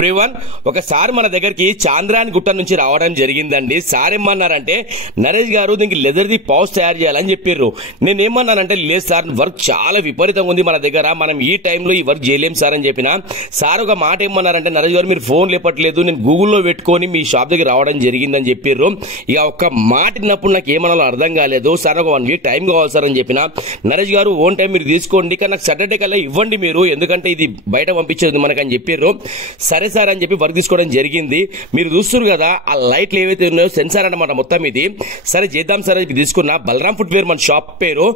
Everyone ఒకసారి మన దగ్గరికి చాంద్రాయణ గుట్ట నుంచి రావడం జరిగిందండి. సార్ ఏమన్నారంటే నరేష్ గారు దీనికి లెదర్ది పౌచ్ తయారు చేయాలని చెప్పారు. నేనేమన్నానంటే లేదు సార్ వర్క్ చాలా విపరీతంగా ఉంది మన దగ్గర, మనం ఈ టైంలో ఈ వర్క్ చేయలేం సార్ అని చెప్పిన. సార్ ఒక మాట ఏమన్నారంటే నరేష్ గారు మీరు ఫోన్ లేపట్లేదు, నేను గూగుల్లో పెట్టుకొని మీ షాప్ దగ్గర రావడం జరిగిందని చెప్పారు. ఇక ఒక్క మాట విన్నప్పుడు నాకు ఏమన్నా అర్థం కాలేదు. సార్ ఒక 1 వీక్ టైం కావాలి సార్ అని చెప్పిన. నరేష్ గారు ఓన్ టైం మీరు తీసుకోండి కానీ నాకు సాటర్డే కల్లా ఇవ్వండి మీరు, ఎందుకంటే ఇది బయట పంపించేది మనకని చెప్పారు. సరే సార్ అని చెప్పి వర్క్ తీసుకోవడం జరిగింది. మీరు చూస్తున్నారు కదా ఆ లైట్లు ఏవైతే ఉన్నాయో సెన్సార్ అన్నమాట మొత్తం ఇది. సరే చేద్దాం సార్ అని తీసుకున్నా. బలరాం ఫుట్వేర్ మన షాప్ పేరు.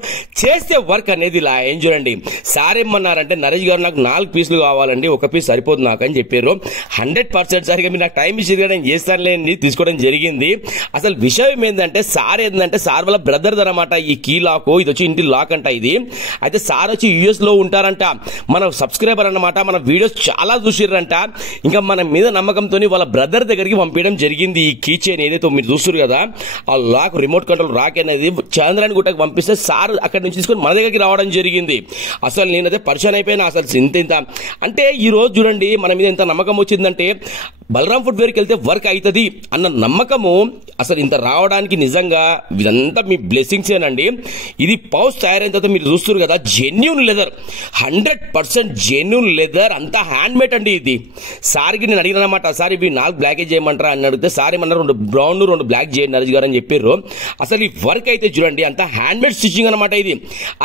చేస్తే వర్క్ అనేది ఇలా ఏం చూడండి. సార్ ఏమన్నారంటే నరేష్ గారు నాకు 4 పీసులు కావాలండి, 1 పీస్ సరిపోదు నాకు అని చెప్పారు. 100% సార్ మీరు నాకు టైం ఇచ్చేది నేను చేస్తానులేండి, తీసుకోవడం జరిగింది. అసలు విషయం ఏంటంటే సార్ సార్ వాళ్ళ బ్రదర్ అనమాట ఈ కీ లాక్, ఇది వచ్చి ఇంటి లాక్ అంట ఇది. అయితే సార్ వచ్చి యుఎస్ లో ఉంటారంట, మన సబ్స్క్రైబర్ అన్నమాట, మన వీడియోస్ చాలా చూసిర్రంట. ఇంకా మన మీద నమ్మకంతో వాళ్ళ బ్రదర్ దగ్గరికి పంపించడం జరిగింది. ఈ కీ చైన్ ఏదైతే మీరు చూస్తారు కదా ఆ లాక్ రిమోట్ కంట్రోల్ రాక్ అనేది చాంద్రాయణ గుట్టకు పంపిస్తే సార్ అక్కడి నుంచి తీసుకొని మన దగ్గరికి రావడం జరిగింది. అసలు నేనైతే పరిచయం అయిపోయినా. అసలు ఇంత అంటే ఈ రోజు చూడండి మన మీద ఎంత నమ్మకం వచ్చిందంటే బలరాం ఫుట్వేర్కి వెళ్తే వర్క్ అవుతుంది అన్న నమ్మకము అసలు ఇంత రావడానికి నిజంగా ఇదంతా మీ బ్లెస్సింగ్స్ ఏనండి. ఇది పౌచ్ తయారైన తర్వాత మీరు చూస్తారు కదా జెన్యూన్ లెదర్, 100% జెన్యూన్ లెదర్, అంతా హ్యాండ్ మేడ్ అండి. ఇది సార్కి నేను అడిగిన అనమాట, సార్ ఇవి 4 బ్లాకే చేయమంటారా అని అడిగితే సార్ ఏమన్నారు 2 బ్రౌన్ 2 బ్లాక్ చేయండి నరేష్ గారు అని చెప్పారు. అసలు ఈ వర్క్ అయితే చూడండి అంతా హ్యాండ్ మేడ్ స్టిచ్చింగ్ అనమాట. ఇది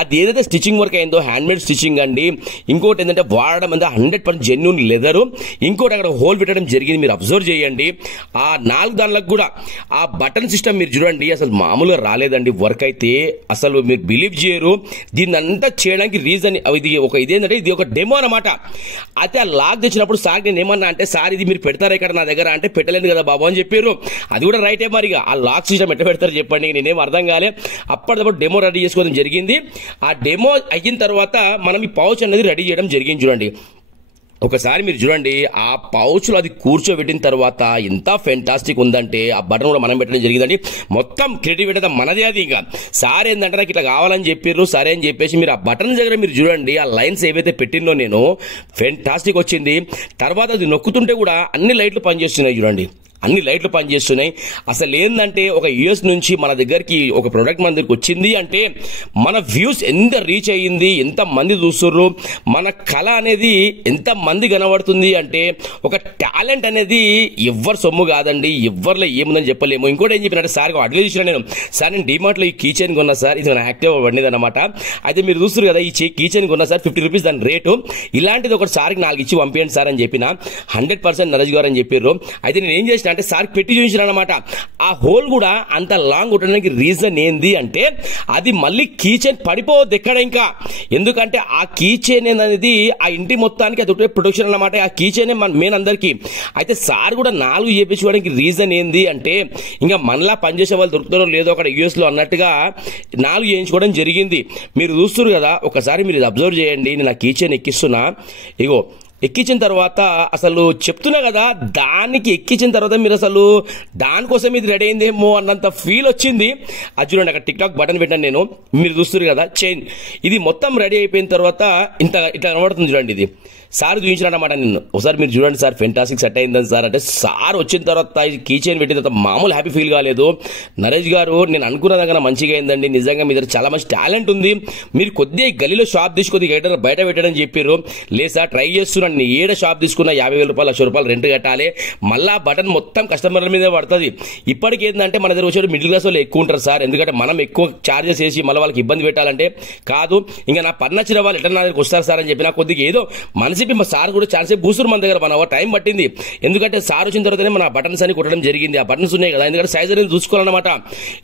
అది ఏదైతే స్టిచ్చింగ్ వర్క్ అయిందో హ్యాండ్ మేడ్ స్టిచ్చింగ్ అండి. ఇంకోటి ఏంటంటే వాడడం అంతా 100% జెన్యూన్ లెదర్. ఇంకోటి అక్కడ హోల్ పెట్టడం జరిగింది, మీరు అబ్జర్వ్ చేయండి. ఆ 4 దానిలకు కూడా ఆ బటన్ సిస్టమ్ మీరు చూడండి అసలు మామూలుగా రాలేదండి వర్క్ అయితే. అసలు మీరు బిలీవ్ చేయరు. దీన్ని అంతా చేయడానికి రీజన్ ఇదేంటంటే ఇది ఒక డెమో అనమాట. అయితే ఆ లాక్ తెచ్చినప్పుడు సార్ నేను ఏమన్నా అంటే సార్ ఇది మీరు పెడతారా ఇక్కడ నా దగ్గర అంటే పెట్టలేదు కదా బాబు అని చెప్పారు. అది కూడా రైటే మరిగా ఆ లాక్ సిస్టమ్ ఎట్లా పెడతారు చెప్పండి, నేనేం అర్థం కాలే. అప్పటిదప్పుడు డెమో రెడీ చేసుకోవడం జరిగింది. ఆ డెమో అయిన తర్వాత మనం ఈ పౌచ్ అనేది రెడీ చేయడం జరిగింది. చూడండి ఒకసారి మీరు చూడండి ఆ పౌచ్లో అది కూర్చోబెట్టిన తర్వాత ఎంత ఫెంటాస్టిక్ ఉందంటే ఆ బటన్ కూడా మనం పెట్టడం జరిగిందండి. మొత్తం క్రియేటివిటీ అంతా మనదే. అది ఇంకా సార్ ఏంటంటే నాకు ఇట్లా కావాలని చెప్పారు, సరే అని చెప్పేసి మీరు ఆ బటన్ దగ్గర మీరు చూడండి ఆ లైన్స్ ఏవైతే పెట్టినో నేను ఫెంటాస్టిక్ వచ్చింది. తర్వాత అది నొక్కుతుంటే కూడా అన్ని లైట్లు పనిచేస్తున్నాయి చూడండి, అన్ని లైట్లు పనిచేస్తున్నాయి. అసలు ఏంటంటే ఒక యుఎస్ నుంచి మన దగ్గరికి ఒక ప్రోడక్ట్ మన దగ్గరికి వచ్చింది అంటే మన వ్యూస్ ఎంత రీచ్ అయ్యింది, ఎంత మంది చూస్తుర్రు, మన కళ అనేది ఎంత మంది కనబడుతుంది అంటే ఒక టాలెంట్ అనేది ఎవ్వరు సొమ్ము కాదండి, ఎవ్వరిలో ఏముందని చెప్పలేము. ఇంకోటి ఏం చెప్పినట్టు సార్ అడ్వైజ్ ఇచ్చిన నేను, సార్ నేను డిమార్ట్లో ఈ కీ చైన్ కొన్నా సార్, ఇది మన యాక్టివ్ పడినది అనమాట. అయితే మీరు చూస్తారు కదా ఈ కీ చైన్ కొన్నా సార్ 50 రూపీస్ దాని రేటు, ఇలాంటిది ఒకటి సార్కి 4 ఇచ్చి పంపించండి సార్ అని చెప్పిన. 100% నరేష్ గారు అని చెప్పారు. అయితే నేను ఏం చేసిన అంటే సార్ పెట్టి చూపించాను అనమాట. ఆ హోల్ కూడా అంత లాంగ్ ఉండడానికి రీజన్ ఏంది అంటే అది మళ్ళీ కీ చైన్ పడిపోవద్దు ఎక్కడ ఇంకా, ఎందుకంటే ఆ కీ చైన్ అనేది ఆ ఇంటి మొత్తానికి అది ప్రొటెక్షన్ అన్నమాట. ఆ కీ చైన్ మెయిన్ అందరికి. అయితే సార్ కూడా 4 చేయించుకోవడానికి రీజన్ ఏంది అంటే ఇంకా మనలా పనిచేసే వాళ్ళు దొరుకుతారో లేదో అక్కడ యుఎస్ లో అన్నట్టుగా 4 చేయించుకోవడం జరిగింది. మీరు చూస్తున్నారు కదా ఒకసారి మీరు ఇది అబ్జర్వ్ చేయండి. నేను ఆ కీ చైన్ ఎక్కిస్తున్నా, ఇగో ఎక్కించిన తర్వాత అసలు చెప్తున్నా కదా దానికి ఎక్కించిన తర్వాత మీరు అసలు దానికోసం ఇది రెడీ అయిందేమో అన్నంత ఫీల్ వచ్చింది. అది చూడండి అక్కడ టిక్ టాక్ బటన్ పెట్టాను నేను, మీరు చూస్తారు కదా చైన్ ఇది మొత్తం రెడీ అయిపోయిన తర్వాత ఇట్లా కనబడుతుంది చూడండి. ఇది సార్ చూపించినమాట నిన్ను ఒకసారి మీరు చూడండి సార్ ఫెంటాస్టిక్ సెట్ అయిందని సార్ అంటే సార్ వచ్చిన తర్వాత కీ చైన్ పెట్టిన తర్వాత మామూలు హ్యాపీ ఫీల్ కాలేదు. నరేష్ గారు నేను అనుకున్న దగ్గర మంచిగా అయిందండి, నిజంగా మీ దగ్గర చాలా మంచి టాలెంట్ ఉంది, మీరు కొద్దిగా గలీలో షాప్ తీసుకొని బయట పెట్టడం చెప్పారు. లేదు సార్ ట్రై చేస్తున్నాను, నేను ఏడ షాప్ తీసుకున్నా 50,000 రూపాయలు 1,00,000 రూపాయలు రెంట్ కట్టాలి, మళ్ళీ బటన్ మొత్తం కస్టమర్ల మీదే పడుతుంది. ఇప్పటికి ఏంటంటే మన దగ్గర వచ్చే మిడిల్ క్లాస్ వాళ్ళు ఎక్కువ ఉంటారు సార్, ఎందుకంటే మనం ఎక్కువ చార్జెస్ వేసి మళ్ళీ వాళ్ళకి ఇబ్బంది పెట్టాలంటే కాదు. ఇంకా నా పని నచ్చిన వాళ్ళు ఎట్లా నా దగ్గరకు వస్తారు సార్ అని చెప్పి నాకు కొద్దిగా ఏదో మనసి మా సార్ కూడా చాలాసేపు కూర్చున్నారు మన దగ్గర, మన టైం పట్టింది. ఎందుకంటే సార్ వచ్చిన తర్వాతనే మన బటన్స్ అని కొట్టడం జరిగింది. ఆ బటన్స్ ఉన్నాయి కదా ఎందుకంటే సైజ్ అనేది చూసుకోవాలన్నమాట.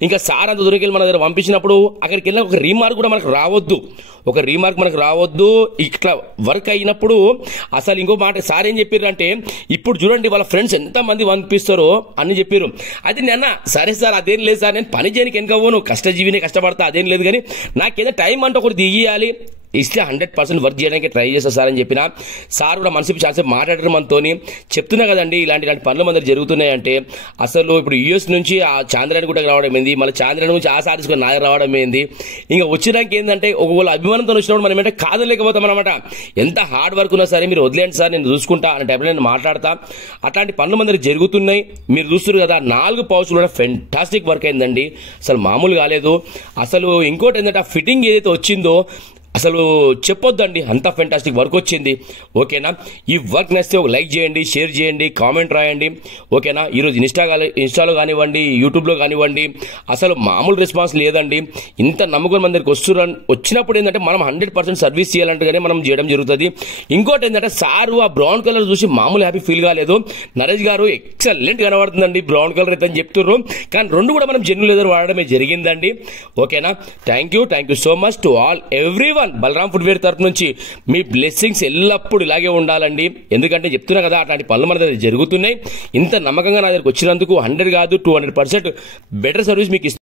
ఇంకా సార్ అంత దూరం మన దగ్గర పంపించినప్పుడు అక్కడికి వెళ్ళిన ఒక రీమార్క్ కూడా మనకు రావద్దు, ఒక రీమార్క్ మనకు రావద్దు. ఇట్లా వర్క్ అయినప్పుడు అసలు ఇంకో మాట సార్ ఏం చెప్పారు అంటే ఇప్పుడు చూడండి వాళ్ళ ఫ్రెండ్స్ ఎంత మంది పంపిస్తారో అని చెప్పారు. అయితే నేను సరే సార్ అదేం లేదు సార్, నేను పని చేయడానికి వెనక పోను, కష్టజీవినే కష్టపడతా అదేం లేదు, కానీ నాకేదో టైం అంటే ఒకటి దిగియాలి, ఇస్తే 100% వర్క్ చేయడానికి ట్రై చేస్తా సార్ అని చెప్పిన. సార్ కూడా మనసు చాలా మాట్లాడారు మనతోని. చెప్తున్నా కదండి ఇలాంటి పనులు మన జరుగుతున్నాయంటే అసలు ఇప్పుడు యూఎస్ నుంచి ఆ చాంద్రాయణ గుట్టకు రావడం ఏంది, మళ్ళీ చాంద్రాయణ నుంచి ఆ సారీస్కి నా రావడం ఏంది, ఇంకా వచ్చినాక ఏంటంటే ఒకవేళ అభిమానంతో వచ్చినప్పుడు మనం ఏంటంటే కాదలేకపోతాం అనమాట. ఎంత హార్డ్ వర్క్ ఉన్నా సరే మీరు వదిలేండి సార్ నేను చూసుకుంటా అనే టైంలో నేను మాట్లాడతా. అట్లాంటి పనులు మన జరుగుతున్నాయి. మీరు చూస్తున్నారు కదా 4 పౌచ్లు కూడా ఫెంటాస్టిక్ వర్క్ అయిందండి, అసలు మామూలు కాలేదు. అసలు ఇంకోటి ఏంటంటే ఆ ఫిట్టింగ్ ఏదైతే వచ్చిందో అసలు చెప్పొద్దండి, అంత ఫెంటాస్టిక్ వర్క్ వచ్చింది. ఓకేనా, ఈ వర్క్ నచ్చితే ఒక లైక్ చేయండి, షేర్ చేయండి, కామెంట్ రాయండి. ఓకేనా, ఈరోజు ఇన్స్టాలో కానివ్వండి, యూట్యూబ్లో కానివ్వండి అసలు మామూలు రెస్పాన్స్ లేదండి. ఇంత నమ్మకం మన దగ్గరికి వచ్చినప్పుడు ఏంటంటే మనం 100% సర్వీస్ చేయాలంటేనే మనం చేయడం జరుగుతుంది. ఇంకోటి ఏంటంటే సారు ఆ బ్రౌన్ కలర్ చూసి మామూలు హ్యాపీ ఫీల్ కాలేదు. నరేష్ గారు ఎక్సలెంట్ కనబడుతుందండి బ్రౌన్ కలర్ అయితే అని చెప్తున్నారు, కానీ 2 కూడా మనం జెన్యున్ లెదర్ వాడడమే జరిగిందండి. ఓకేనా, thank you so much to all everyone. Balaram footwear తరఫు నుంచి మీ బ్లెస్సింగ్స్ ఎల్లప్పుడూ ఇలాగే ఉండాలండి. ఎందుకంటే చెప్తున్నా కదా అట్లాంటి పనులు మన దగ్గర జరుగుతున్నాయి. ఇంత నమ్మకంగా నా దగ్గరకు వచ్చినందుకు 100 కాదు 200% బెటర్ సర్వీస్ మీకు